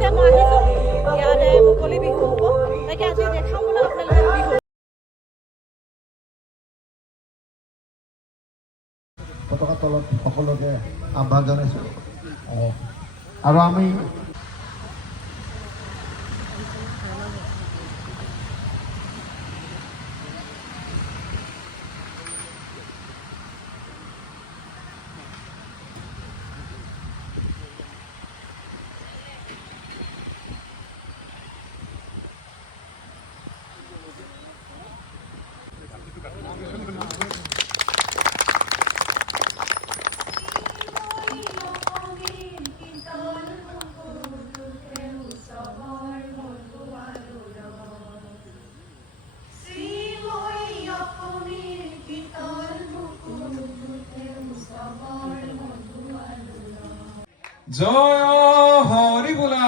এতিয়া মই আহিছোঁ ইয়াতে মুকলি বিহু হ'ব তাকে আজি দেখাম বোলো আপোনালোকক বিহু পতাকা তলত সকলোকে আহ্বান জনাইছোঁ আৰু আমি জয় হৰি বোলা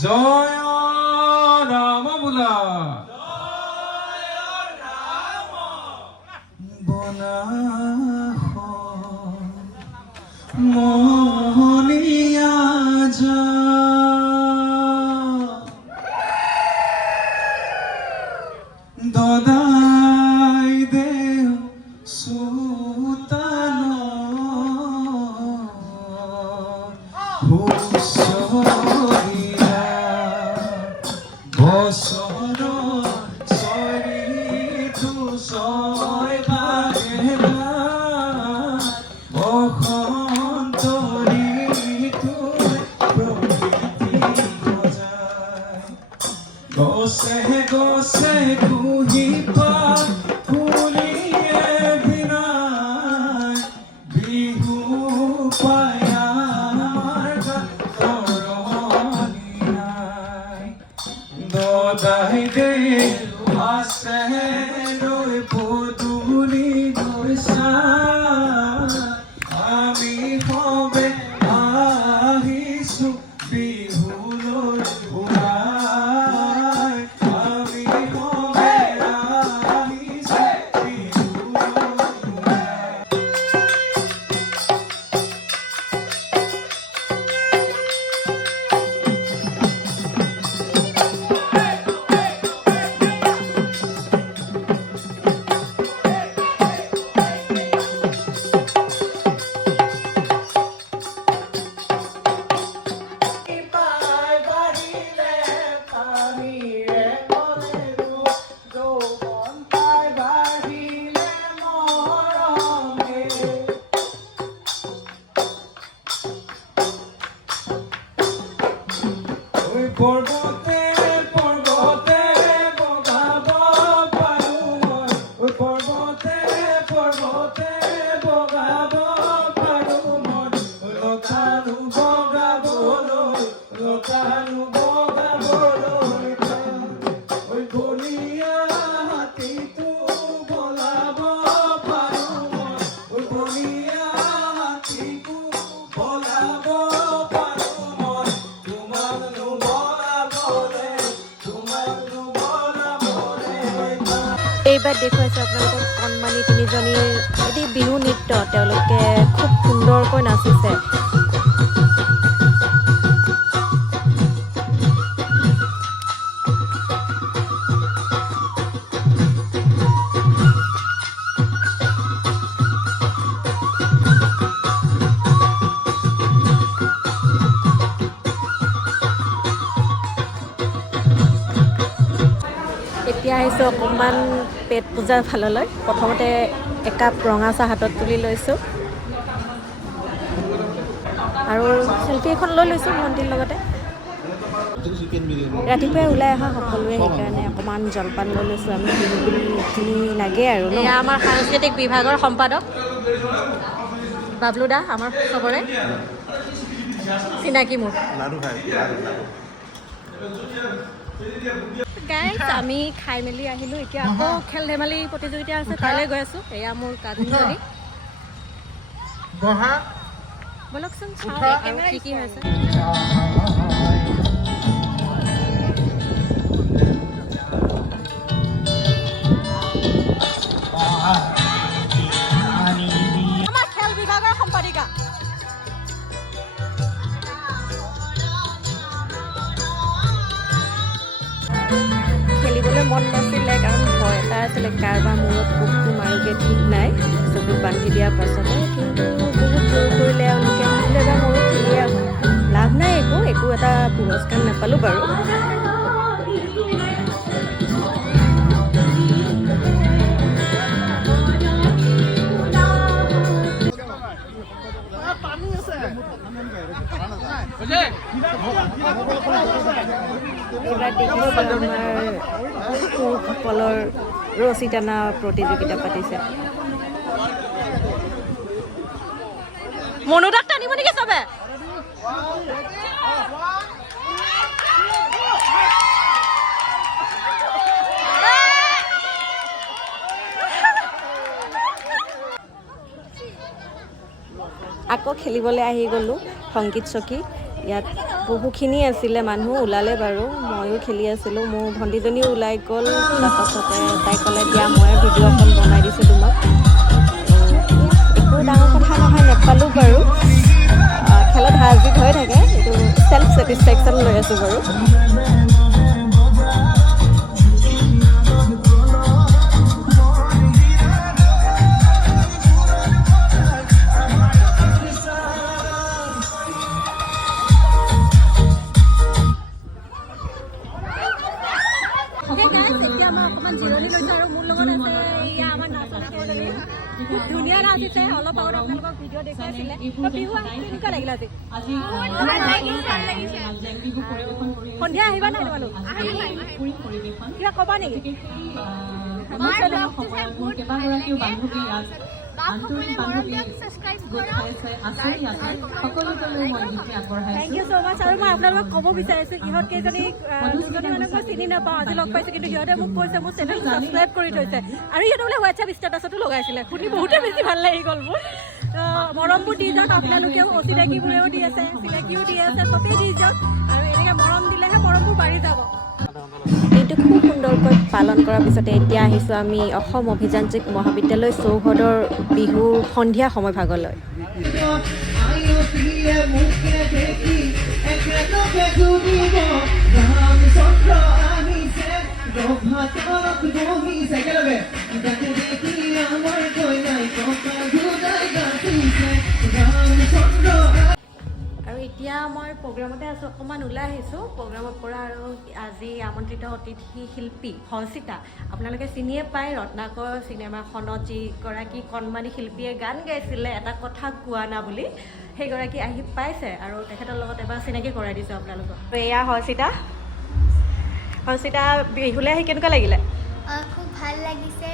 জয় ৰাম বোলা বনা মনিয়া যা দদাই দেহ সুতান হুঁচৰিয়া বছৰ চৰিতু ছয় ভাগেলা বসন্ত ঋতু প্ৰকৃতি বজায় গছে গছে কুহি পাত ফুলিয়ে বিনাই বিহু পায়া দদাই দে আছে ৰৈ পদূলি গৈছা আমি সবে আহিছো বিহুলৈ ওলাই আমি সবে আহিছো বিহুলৈ ওলাই পৰ্বতে পৰ্বতে বগাব পাৰো মই পৰ্বতে পৰ্বতে বগাব পাৰো মই লতানো বগাবলৈ বলিয়া হাতীটো বলাব পাৰো মই বলিয়া হাতীটো বলাব পাৰো মই এইবাৰ দেখুৱাইছোঁ আপোনালোকক কণমানি তিনিজনীৰ এটি বিহু নৃত্য তেওঁলোকে খুব সুন্দৰকৈ নাচিছে এতিয়া আহিছোঁ অকণমান পেট পূজাৰ ফাললৈ প্ৰথমতে একাপ ৰঙা চাহ হাতত তুলি লৈছোঁ আৰু চেল্ফি এখন লৈ লৈছোঁ ভণ্টিৰ লগতে ৰাতিপুৱাই ওলাই অহা সকলোৱে সেইকাৰণে অকণমান জলপান লৈ লৈছোঁ আমি বিহু বুলি এইখিনি লাগে আৰু এয়া আমাৰ সাংস্কৃতিক বিভাগৰ সম্পাদক বাবলু দা আমাৰ চবৰে চিনাকি মোৰ গাইজ আমি খাই মেলি আহিলোঁ এতিয়া আকৌ খেল ধেমালি প্ৰতিযোগিতা আছে তালৈ গৈ আছোঁ এয়া মোৰ কাজিনজনী বলকচোন চাওঁ কি কি হৈছে আমাৰ খেল বিভাগৰ সম্পাদিকা বোলে কাৰোবাৰ মূৰত পোকটো মাৰোগে ঠিক নাই চকুত বান্ধি দিয়াৰ পাছতে, কিন্তু বহুত জোৰ কৰিলে এওঁলোকে বোলে এবাৰ ময়ো খেলিয়ে আহোঁ। লাভ নাই, একো এটা পুৰস্কাৰ নাপালোঁ বাৰু। এইবাৰ দেখিছোঁ আমাৰ পুৰুষসকলৰ ৰছী টানা প্ৰতিযোগিতা পাতিছে। মনোদাক টানিব নেকি চবে? আকৌ খেলিবলৈ আহি গ'লোঁ সংগীত চকী। ইয়াত বহুখিনি আছিলে, মানুহ ওলালে বাৰু, ময়ো খেলি আছিলোঁ। মোৰ ভণ্টিজনীও ওলাই গ'ল, তাৰপাছতে তাই ক'লে দিয়া মই ভিডিঅ' অকণ বনাই দিছোঁ তোমাক। একো ডাঙৰ কথা নহয়, নেপালোঁ বাৰু। খেলত হাৰ জিত হৈ থাকে, এইটো চেল্ফ ছেটিছফেকশ্যন লৈ আছোঁ বাৰু। এতিয়া মই অকণমান জিৰণি লৈছোঁ আৰু মোৰ লগত আছে এয়া আমাৰ নাচনী খুব ধুনীয়া নাচিছে। অলপ আগত আপোনালোকক ভিডিঅ' দেখুৱাইছিলে। বিহু কেনেকুৱা লাগিলে আজি? সন্ধিয়া আহিবা নাই তোমালোক? কিবা ক'বা নেকি? থেংক ইউ ছ' মাছ। আৰু মই আপোনালোকক ক'ব বিচাৰিছোঁ, ইহঁত কেইজনী দুজনী মানে মই চিনি নাপাওঁ, আজি লগ পাইছোঁ, কিন্তু সিহঁতে মোক কৈছে মোৰ চেনেল ছাবস্ক্ৰাইব কৰি থৈছে। আৰু ইহঁতে বোলে হোৱাটছএপ ষ্টেটাছতো লগাইছিলে। শুনি বহুতে বেছি ভাল লাগি গ'ল মোৰ। মৰমবোৰ দি যাওক আপোনালোকেও, অচিনাকিবোৰেও দি আছে, চিনাকিও দি আছে, চবেই দি যাওক। আৰু এনেকৈ মৰম দিলেহে মৰমবোৰ বাঢ়ি যাব। দিনটো খুব সুন্দৰকৈ পালন কৰাৰ পিছতে এতিয়া আহিছোঁ আমি অসম অভিযান্ত্ৰিক মহাবিদ্যালয় চৌহদৰ বিহুৰ সন্ধিয়া সময়ভাগলৈ। আৰু এতিয়া মই প্ৰগ্ৰামতে আছোঁ, অকণমান ওলাই আহিছোঁ প্ৰগ্ৰামৰ পৰা। আৰু আজি আমন্ত্ৰিত অতিথি শিল্পী হৰ্ষিতা, আপোনালোকে চিনিয়ে পায়, ৰত্নাকৰ চিনেমাখনত যিগৰাকী কণমানি শিল্পীয়ে গান গাইছিলে এটা কথা কোৱা না বুলি, সেইগৰাকী আহি পাইছে। আৰু তেখেতৰ লগত এবাৰ চিনাকি কৰাই দিছোঁ আপোনালোকক। এয়া হৰ্ষিতা। বিহুলৈ আহি কেনেকুৱা লাগিলে? খুব ভাল লাগিছে।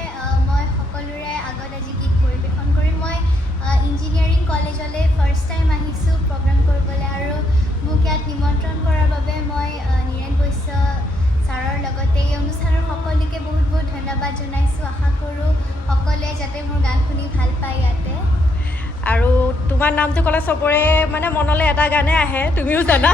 মই সকলোৰে আগত আজি গীত পৰিৱেশন কৰিম। মই ইঞ্জিনিয়াৰিং কলেজলৈ ফাৰ্ষ্ট টাইম আহিছোঁ প্ৰগ্ৰাম কৰিবলৈ, আৰু মোক ইয়াত নিমন্ত্ৰণ কৰাৰ বাবে মই নীৰেণ বৈশ্য ছাৰৰ লগতে এই অনুষ্ঠানৰ সকলোকে বহুত বহুত ধন্যবাদ জনাইছোঁ। আশা কৰোঁ সকলোৱে যাতে মোৰ গান শুনি ভাল পায় ইয়াতে। আৰু তোমাৰ নামটো ক'লে চবৰে মানে মনলৈ এটা গানে আহে, তুমিও জানা,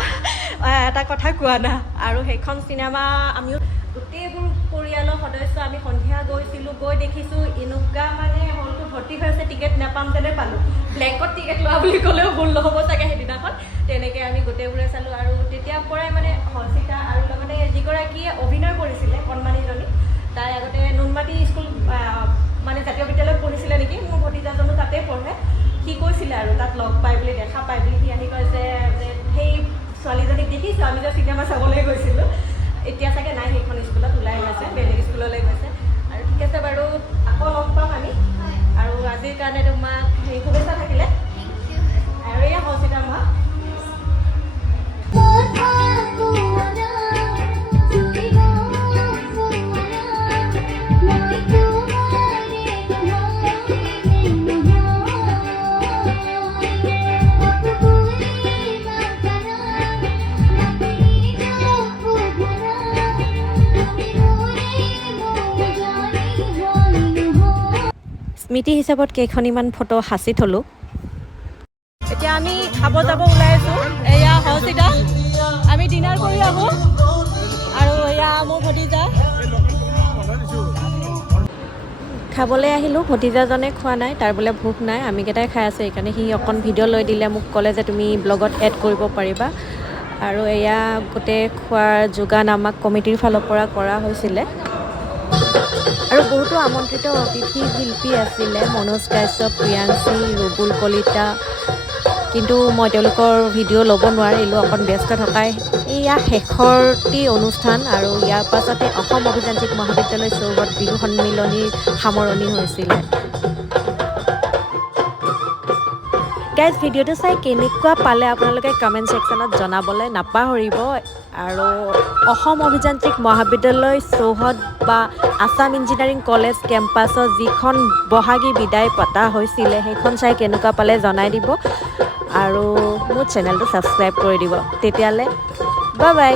এটা কথা কোৱা না। আৰু সেইখন চিনেমা আমিও গোটেইবোৰ পৰিয়ালৰ সদস্য আমি সন্ধিয়া গৈছিলোঁ, গৈ দেখিছোঁ এনেকুৱা মানে হলটো ভৰ্তি হৈ আছে, টিকেট নাপাম যেনে পালোঁ। ব্লেকত টিকেট লোৱা বুলি ক'লেও ভুল নহ'ব চাগে সেইদিনাখন। তেনেকৈ আমি গোটেইবোৰে চালোঁ। আৰু তেতিয়াৰ পৰাই মানে হৰ্ষিতা আৰু লগতে যিগৰাকীয়ে অভিনয় কৰিছিলে কণমানিজনী, তাই আগতে নুনমাটি স্কুল মানে জাতীয় বিদ্যালয়ত পঢ়িছিলে নেকি, মোৰ ভতিজাজনো তাতে পঢ়ে। সি কৈছিলে আৰু তাত লগ পাই বুলি, দেখা পাই বুলি, সি আহি কৈছে যে সেই ছোৱালীজনীক দেখিছোঁ, আমি যে চিনেমা চাবলৈ গৈছিলোঁ, এতিয়া চাগে নাই সেইখন স্কুলত, ওলাই গৈছে, বেলেগ স্কুললৈ গৈছে। আৰু ঠিক আছে বাৰু, আকৌ লগ পাম আমি। আৰু আজিৰ কাৰণে তোমাক সেই শুভেচ্ছা থাকিলে। আৰু এয়া হৰ্ষিতা মা। স্মৃতি হিচাপত কেইখনিমান ফটো সাঁচি থলোঁ। এতিয়া আমি খাব যাব ওলাইছোঁ। এয়া হৰ্ষিতা, আমি ডিনাৰ কৰি আহোঁ। আৰু এয়া মোৰ ভতিজা। খাবলৈ আহিলোঁ, ভতিজাজনে খোৱা নাই, তাৰ বোলে ভোক নাই, আমিকেইটাই খাই আছোঁ। সেইকাৰণে সি অকণ ভিডিঅ' লৈ দিলে, মোক ক'লে যে তুমি ব্লগত এড কৰিব পাৰিবা। আৰু এয়া গোটেই খোৱাৰ যোগান আমাক কমিটিৰ ফালৰ পৰা কৰা হৈছিলে। আৰু বহুতো আমন্ত্ৰিত অতিথি শিল্পী আছিলে, মনোজ কাশ্যপ, প্ৰিয়াংশী, ৰুবুল কলিতা, কিন্তু মই তেওঁলোকৰ ভিডিঅ' ল'ব নোৱাৰিলোঁ, অকণ ব্যস্ত থকাই। এয়া শেষৰটি অনুষ্ঠান আৰু ইয়াৰ পাছতে অসম অভিযান্ত্ৰিক মহাবিদ্যালয় চৌহদ বিহু সন্মিলনীৰ সামৰণি হৈছিলে। গাইজ, ভিডিঅ'টো চাই কেনেকুৱা পালে আপোনালোকে কমেণ্ট ছেকশ্যনত জনাবলৈ নাপাহৰিব। আৰু অসম অভিযান্ত্ৰিক মহাবিদ্যালয় চৌহদ বা আছাম ইঞ্জিনিয়াৰিং কলেজ কেম্পাছত যিখন বহাগী বিদায় পতা হৈছিলে সেইখন চাই কেনেকুৱা পালে জনাই দিব আৰু মোৰ চেনেলটো ছাবস্ক্ৰাইব কৰি দিব। তেতিয়ালৈ বাই বাই।